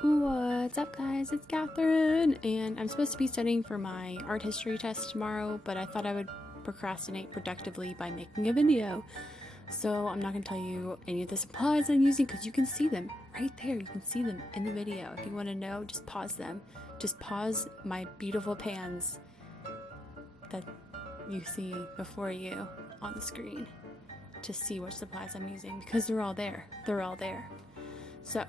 What's up guys, it's Catherine, and I'm supposed to be studying for my art history test tomorrow, but I thought I would procrastinate productively by making a video. So I'm not going to tell you any of the supplies I'm using because you can see them right there. You can see them in the video. If you want to know, just pause them. Just pause my beautiful pans that you see before you on the screen to see what supplies I'm using because they're all there. They're all there. So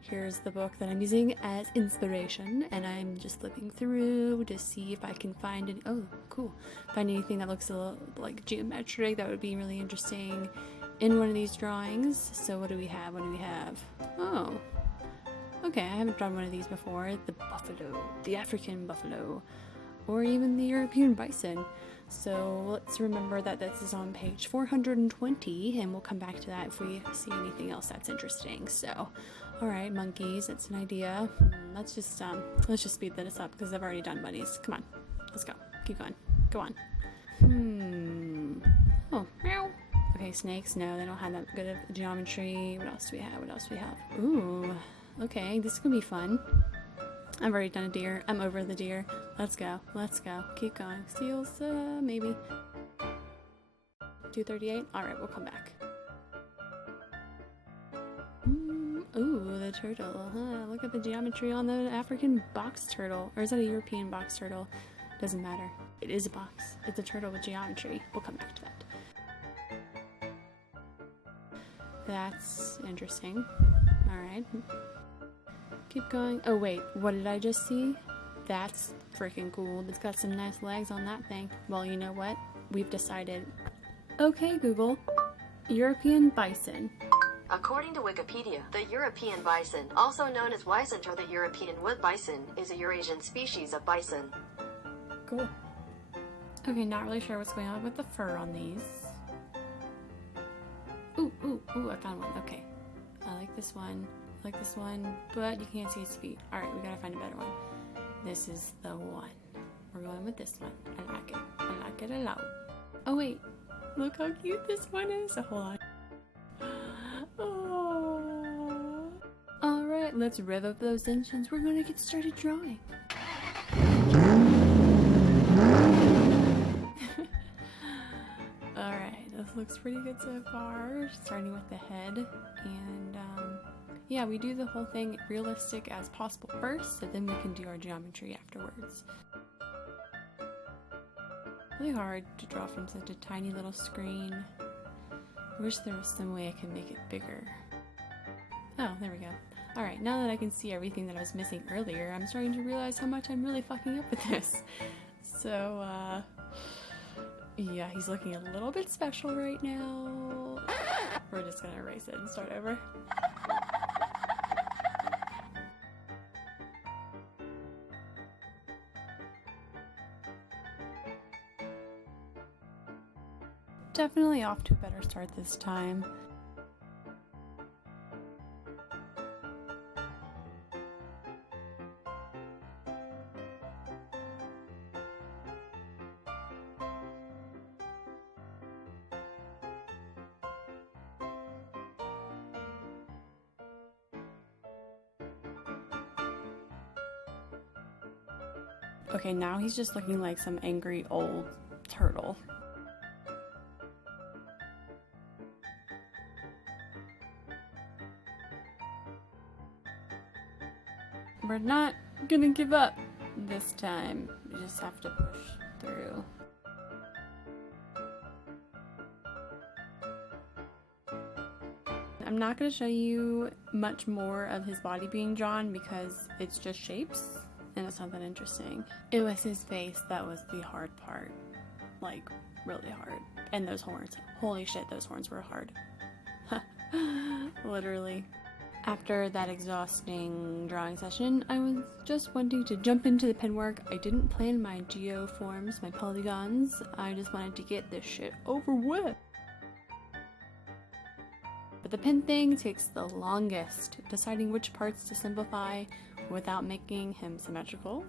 here's the book that I'm using as inspiration, and I'm just flipping through to see if I can find any, oh cool, find anything that looks a little like geometric that would be really interesting in one of these drawings. So what do we have? What do we have? Oh, okay, I haven't drawn one of these before. The buffalo, the African buffalo, or even the European bison. So let's remember that this is on page 420, and we'll come back to that if we see anything else that's interesting. So, all right, monkeys, that's an idea. Let's just speed this up because I've already done bunnies. Come on, let's go. Keep going. Go on. Oh, meow. Okay, snakes. No, they don't have that good of geometry. What else do we have? What else do we have? Ooh, okay, this is gonna be fun. I've already done a deer. I'm over the deer. Let's go. Let's go. Keep going. Seals, maybe. 238? Alright, we'll come back. Ooh, the turtle. Look at the geometry on the African box turtle. Or is that a European box turtle? Doesn't matter. It is a box. It's a turtle with geometry. We'll come back to that. That's interesting. Alright. Keep going. Oh wait, what did I just see? That's freaking cool. It's got some nice legs on that thing. Well, you know what? We've decided. Okay, Google. European bison. According to Wikipedia, the European bison, also known as wisent or the European wood bison, is a Eurasian species of bison. Cool. Okay, not really sure what's going on with the fur on these. Ooh, I found one. Okay. I like this one. Like this one, but you can't see his feet. Alright, we gotta find a better one. This is the one. We're going with this one. I like it. I like it a lot. Oh wait, look how cute this one is. Hold on. Oh. Alright, let's rev up those engines. We're gonna get started drawing. Alright, this looks pretty good so far. Starting with the head, and yeah, we do the whole thing realistic as possible first, so then we can do our geometry afterwards. Really hard to draw from such a tiny little screen. I wish there was some way I could make it bigger. Oh, there we go. Alright, now that I can see everything that I was missing earlier, I'm starting to realize how much I'm really fucking up with this. So, yeah, he's looking a little bit special right now. We're just gonna erase it and start over. Definitely off to a better start this time. Okay, now he's just looking like some angry old turtle. We're not gonna give up this time. We just have to push through. I'm not gonna show you much more of his body being drawn because it's just shapes and it's not that interesting. It was his face that was the hard part. Like, really hard. And those horns. Holy shit, those horns were hard. Literally. After that exhausting drawing session, I was just wanting to jump into the pen work. I didn't plan my geoforms, my polygons. I just wanted to get this shit over with. But the pen thing takes the longest, deciding which parts to simplify without making him symmetrical.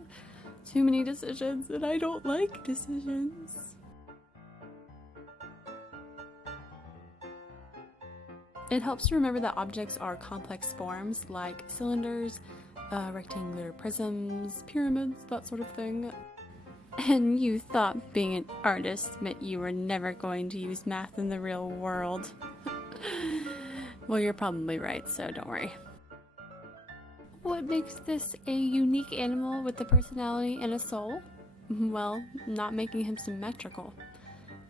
Too many decisions, and I don't like decisions. It helps to remember that objects are complex forms like cylinders, rectangular prisms, pyramids, that sort of thing. And you thought being an artist meant you were never going to use math in the real world. Well, you're probably right, so don't worry. What makes this a unique animal with a personality and a soul? Well, not making him symmetrical.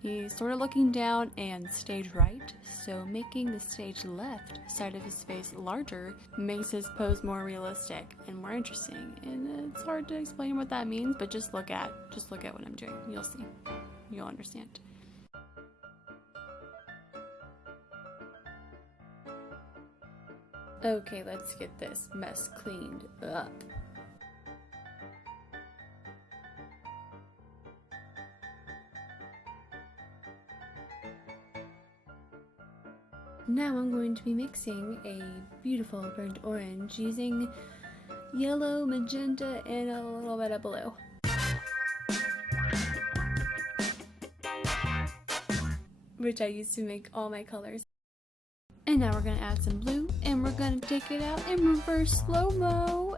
He's sort of looking down and stage right, so making the stage left side of his face larger makes his pose more realistic and more interesting. And it's hard to explain what that means, but just look at what I'm doing. You'll see. You'll understand. Okay, let's get this mess cleaned up. Now I'm going to be mixing a beautiful burnt orange using yellow, magenta, and a little bit of blue. Which I use to make all my colors. And now we're going to add some blue, and we're going to take it out in reverse slow-mo.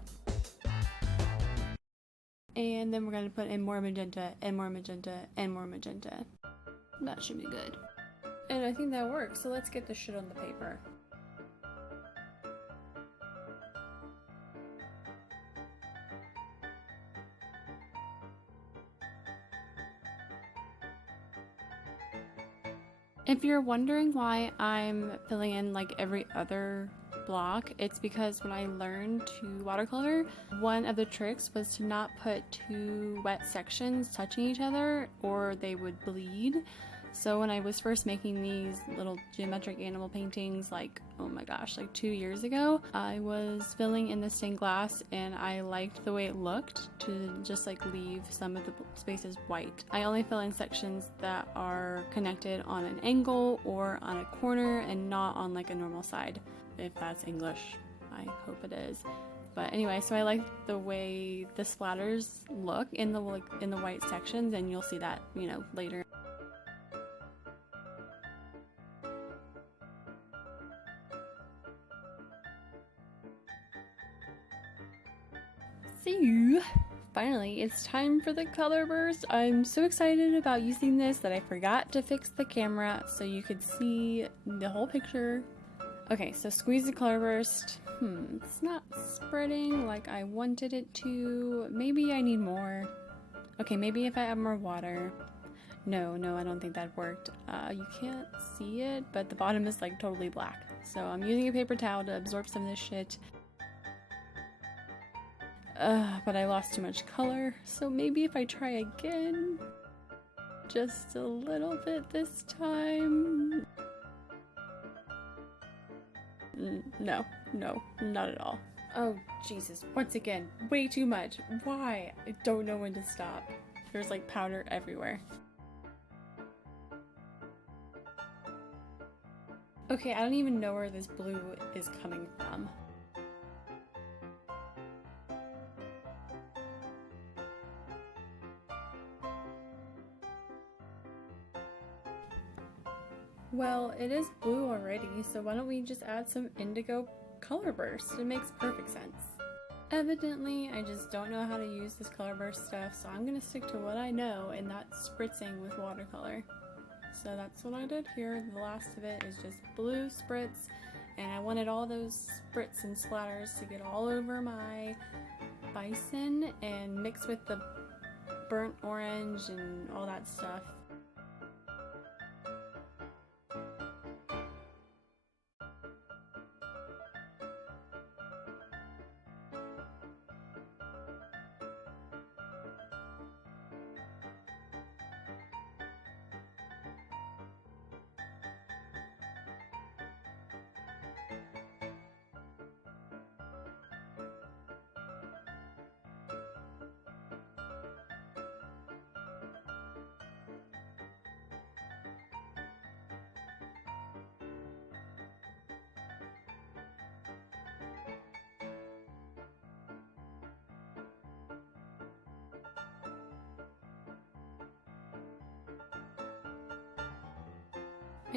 And then we're going to put in more magenta, and more magenta, and more magenta. That should be good. And I think that works, so let's get this shit on the paper. If you're wondering why I'm filling in like every other block, it's because when I learned to watercolor, one of the tricks was to not put two wet sections touching each other or they would bleed. So when I was first making these little geometric animal paintings, like, oh my gosh, like 2 years ago, I was filling in the stained glass and I liked the way it looked to just like leave some of the spaces white. I only fill in sections that are connected on an angle or on a corner and not on like a normal side. If that's English, I hope it is. But anyway, so I like the way the splatters look in the white sections, and you'll see that, you know, later. So, finally, it's time for the color burst. I'm so excited about using this that I forgot to fix the camera so you could see the whole picture. Okay, so squeeze the color burst. It's not spreading like I wanted it to. Maybe I need more. Okay, maybe if I add more water. No, I don't think that worked. You can't see it, but the bottom is like totally black. So I'm using a paper towel to absorb some of this shit. But I lost too much color, so maybe if I try again, just a little bit this time. No, not at all. Oh, Jesus, once again, way too much. Why? I don't know when to stop. There's like powder everywhere. Okay, I don't even know where this blue is coming from. Well, it is blue already, so why don't we just add some indigo color burst? It makes perfect sense. Evidently, I just don't know how to use this color burst stuff, so I'm gonna stick to what I know, and that's spritzing with watercolor. So that's what I did here. The last of it is just blue spritz, and I wanted all those spritz and splatters to get all over my bison and mix with the burnt orange and all that stuff.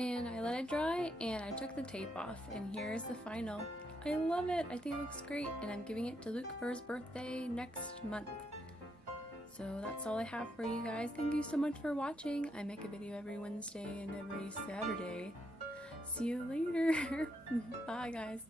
and I let it dry and I took the tape off, and here's the final. I love it. I think it looks great, and I'm giving it to Luke for his birthday next month. So that's all I have for you guys. Thank you so much for watching. I make a video every Wednesday and every Saturday. See you later. Bye guys.